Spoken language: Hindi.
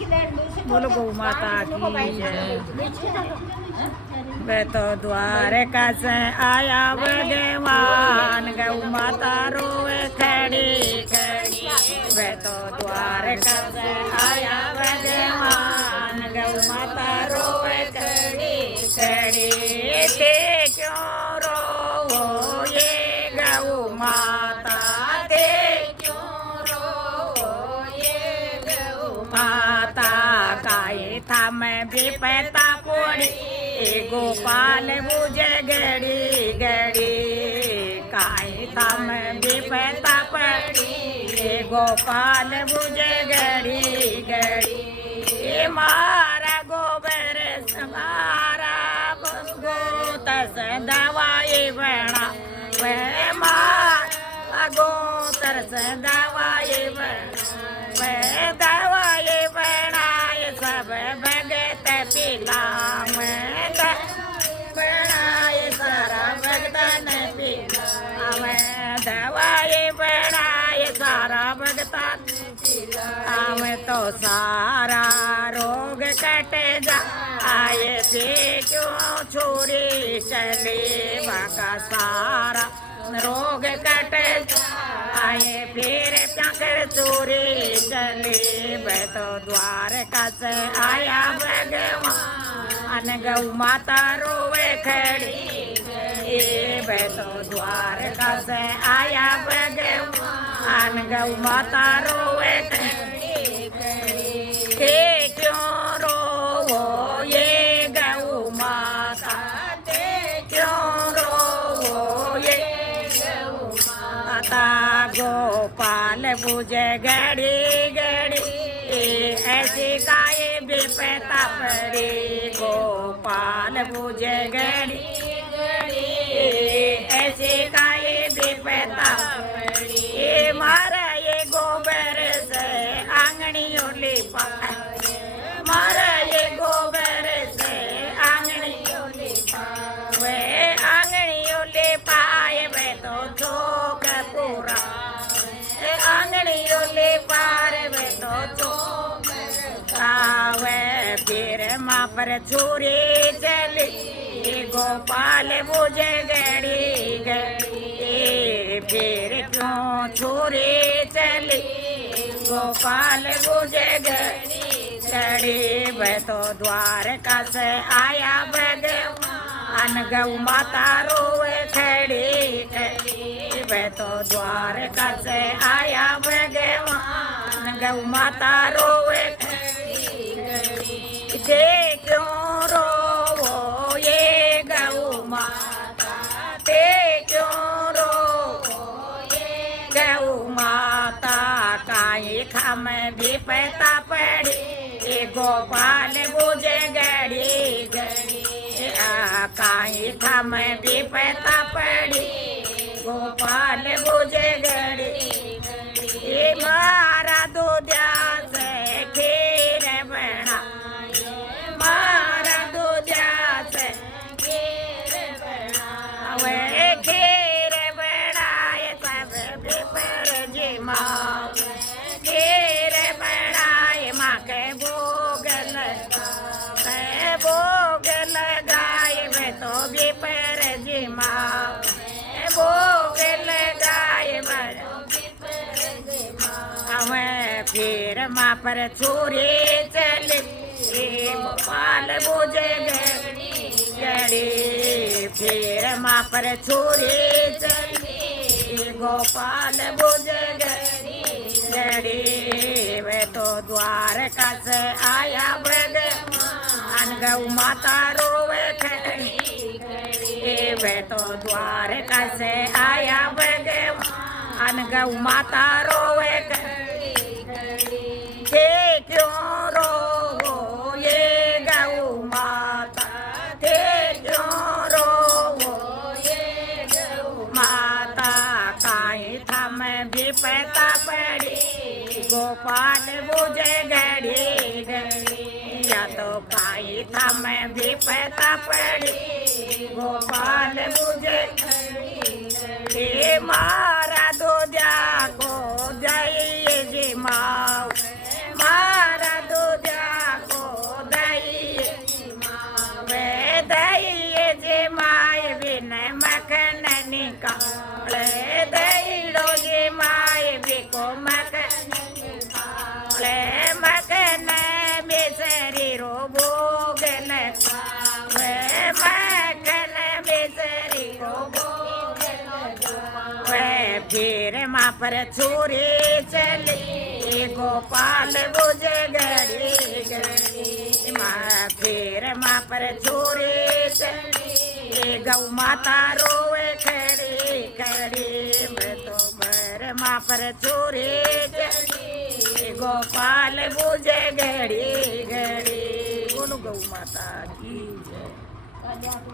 बोलो गौ माता की जय। वे तो द्वारका से आया भगवान, गौ माता रोए खड़ी खड़ी। वे तो द्वारका से आया भगवान, गौ माता रोए खड़ी खड़ी। ते क्यों रोवो ये गौ माता, ते क्यों रोवो ये गौ माता। काई था मैं भी पैता पोड़ी, गोपाल बुझे गड़ी गड़ी। काई था मैं भी पैता पड़ी, गोपाल बुझे गड़ी गड़ी। मारा गोबर समारा गोत से दवाई बना, वे मारा गोतर से दवाई बना, वे दवाई बनाए सब भगत पिला। मैं बनाए सारा भगतन पिला, मैं दवाई बनाए सारा भगतन पिला। मैं तो सारा रोग कट जा आए थे, क्यों छोरी चले बाका सारा रोग कट आए। फिर प्याकर चोरी चले, वे तो द्वारका से आया भगवान, गौ माता रोवे खड़ी। वे तो द्वारका से आया भगवान, गौ माता रोवे खड़ी खड़ी। क्यों रोवो ये गौ माता, क्यों रोवो ये गौ माता। गोपाल बुझे गड़ी गड़ी, ऐसी काये बेपता पड़ी। गोपाल बुझे गड़ी गड़ी, ऐसी काये बेपता पड़ी। मारा ये गोबर से आंगनियों लिपा, मारा ये गोबर से आंगनियों लिपा। वे आंगनियों लिपाए वे तो चौक पूरा, आंगनियों लिपार वे तो चौक आवे। फिर माँ पर छुरी चली, गोपाल बुझे गड़ी गड़ी। फिर क्यों छुरी चली, गोपाल बुझे गड़ी गड़ी। वे तो द्वारका से आया भगवान, गौ माता रोए खड़ी खड़ी। वे तो द्वारका से आया भगवान, गौ माता रोए खड़ी खड़ी। ते क्यों रोवो ये गौ माता, ते क्यों रोवो ये गौ माता। काई था मैं भी पैता पड़ी, गोपाल बुझे गड़ी गड़ी। काई था मैं भी पैता पड़ी, गोपाल बुझे गड़ी गड़ी। मारा दूधिया से खीर बना, मारा दूधिया से खीर बना। वे खीर बनाए सब विपर जी माँ, खीर बनाए माँ के भोग लगाए, भोग लगाए वे तो विपर जी माँ, भोग लगाए मैं। फिर माँ पर छुरी चली, गोपाल बुझे गड़ी। फिर माँ पर छुरी चली, गोपाल बुझे गड़ी। वे तो द्वारका से आया भगवान, गौ माता रोवे खड़ी खड़ी। वे तो द्वारका से आया भगवान, गौ माता रोवे खड़ी खड़ी। ते क्यों रोवो ये गौ माता, ते क्यों रोवो ये गौ माता। काई था मैं भी पैता पड़ी, गोपाल बुझे गड़ी गड़ी। या तो काई था मैं भी पैता पड़ी, गोपाल बुझे गड़ी गड़ी। मारा दूधिया को जय जी माँ, मारा दूधिया फिर माँ पर छुरी चली गोपाल बुझे घड़ी घड़ी माँ फिर माँ पर छुरी चली गौ माता रोए खड़ी खड़ी तो भर माँ पर छुरी चली गोपाल बुझे घड़ी घड़ी बोलो गौ माता की जय।